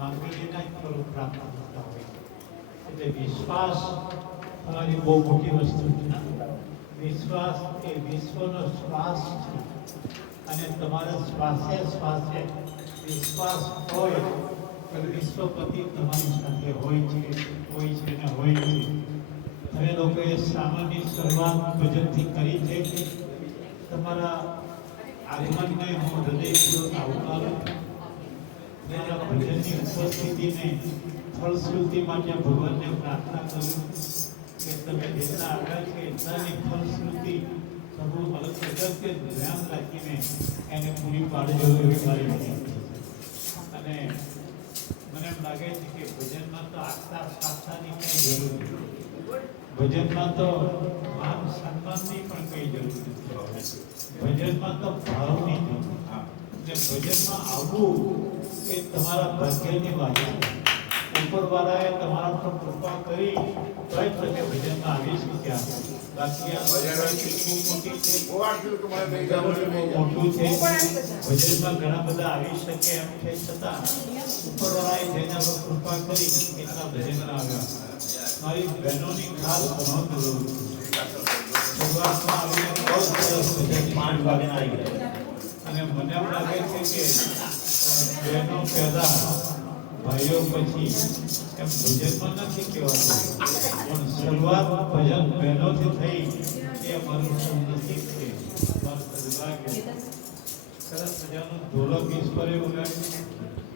માંગણીના ફળો પ્રાપ્ત થતા હોય. એટલે વિશ્વાસ તમારી બહુ મોટી વસ્તુ છે. વિશ્વાસ એ વિશ્વનો શ્વાસ છે અને તમારા શ્વાસે વિશ્વાસ હોય તો વિશ્વપતિ તમારી સાથે હોય છે ને હોય છે. તમે લોકોએ સામાન્ય શરૂઆત ભજનથી કરી છે. તમારા આગમનને હું હૃદયપૂર્વક આવકારું. તમારા ભજનની ઉપસ્થિતિને ફળશ્રુતિ માટે ભગવાનને પ્રાર્થના કરું કે તમે જેટલા આવ્યા છે એટલાની ફળશ્રુતિ સૌ અલગ અગત્ય ધ્યાન રાખીને એને પૂરી પાડજો એવી મારી વિનંતી. અને મને એમ લાગે છે કે ભજનમાં તો આગતા સાગતાની કંઈ જરૂર નથી. ભજનમાં તો માન સન્માનની પણ કંઈ જરૂર નથી. ભજનમાં તો ભાવની જરૂર છે. ભજનમાં આવવું એ તમારા ભાગ્યની વાત છે. ઉપરવાળાએ તમારા પર કૃપા કરી તો જ તમે ભજનમાં આવી શક્યા. બાકી આ મોટું છે. ભજનમાં ઘણા બધા આવી શકે એમ છે, છતાં ઉપરવાળાએ જેના પર કૃપા કરી એટલા ભજનમાં આવ્યા. મારી બહેનોની ખાસ નોંધ લઉં છું. શરૂઆતમાં આવીને બહુ સરસ ભજન અને મને એમ લાગે છે કે બહેનો પહેલા ભાઈઓ પછી એમ ભજનમાં નથી કહેવાતું, પણ શરૂઆત ભજન બહેનોથી થઈ એ અમારું નસીબ છે, મારું સદભાગ્ય. સરસ મજાનું ઢોલક ઈશ્વરે વગાડ્યું.